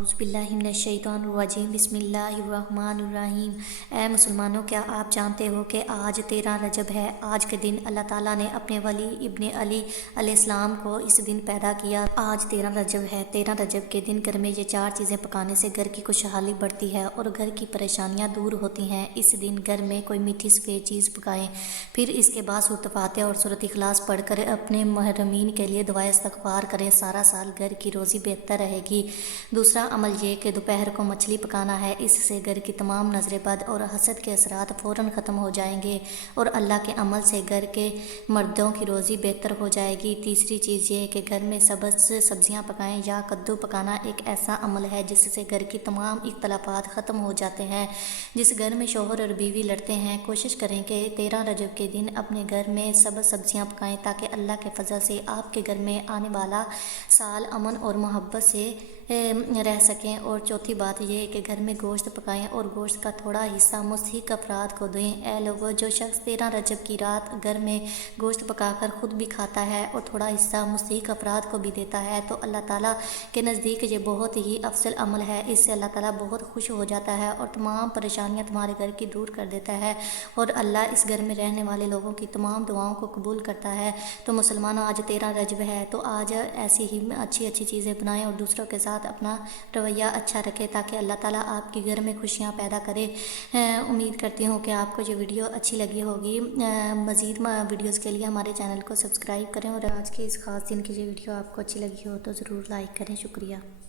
اعوذ باللہ من الشیطان الرجیم بسم اللہ الرحمن الرحیم۔ اے مسلمانوں، کیا آپ جانتے ہو کہ آج 13 رجب ہے؟ آج کے دن اللہ تعالیٰ نے اپنے ولی ابن علی علیہ السلام کو اس دن پیدا کیا۔ آج 13 رجب ہے۔ 13 رجب کے دن گھر میں یہ 4 چیزیں پکانے سے گھر کی خوشحالی بڑھتی ہے اور گھر کی پریشانیاں دور ہوتی ہیں۔ اس دن گھر میں کوئی میٹھی سفید چیز پکائیں، پھر اس کے بعد سورۃ فاتحہ اور سورۃ اخلاص پڑھ کر اپنے محرمین کے لیے دعائے استغفار کریں۔ سارا سال گھر کی روزی بہتر رہے گی۔ دوسرا عمل یہ کہ دوپہر کو مچھلی پکانا ہے، اس سے گھر کی تمام نظر بد اور حسد کے اثرات فوراً ختم ہو جائیں گے اور اللہ کے عمل سے گھر کے مردوں کی روزی بہتر ہو جائے گی۔ تیسری چیز یہ کہ گھر میں سبز سبزیاں پکائیں یا کدو پکانا ایک ایسا عمل ہے جس سے گھر کی تمام اختلافات ختم ہو جاتے ہیں۔ جس گھر میں شوہر اور بیوی لڑتے ہیں، کوشش کریں کہ 13 رجب کے دن اپنے گھر میں سبز سبزیاں پکائیں تاکہ اللہ کے فضل سے آپ کے گھر میں آنے والا سال امن اور محبت سے رہ سکیں۔ اور چوتھی بات یہ ہے کہ گھر میں گوشت پکائیں اور گوشت کا تھوڑا حصہ مستحق افراد کو دیں۔ اے لوگو، جو شخص 13 رجب کی رات گھر میں گوشت پکا کر خود بھی کھاتا ہے اور تھوڑا حصہ مستحق افراد کو بھی دیتا ہے تو اللہ تعالیٰ کے نزدیک یہ بہت ہی افضل عمل ہے۔ اس سے اللہ تعالیٰ بہت خوش ہو جاتا ہے اور تمام پریشانیاں تمہارے گھر کی دور کر دیتا ہے اور اللہ اس گھر میں رہنے والے لوگوں کی تمام دعاؤں کو قبول کرتا ہے۔ تو مسلمانوں، آج 13 رجب ہے تو آج ایسی ہی اچھی چیزیں بنائیں اور دوسروں کے ساتھ اپنا رویہ اچھا رکھیں تاکہ اللہ تعالیٰ آپ کے گھر میں خوشیاں پیدا کرے۔ امید کرتی ہوں کہ آپ کو یہ ویڈیو اچھی لگی ہوگی۔ مزید ویڈیوز کے لیے ہمارے چینل کو سبسکرائب کریں اور آج کے اس خاص دن کی یہ ویڈیو آپ کو اچھی لگی ہو تو ضرور لائک کریں۔ شکریہ۔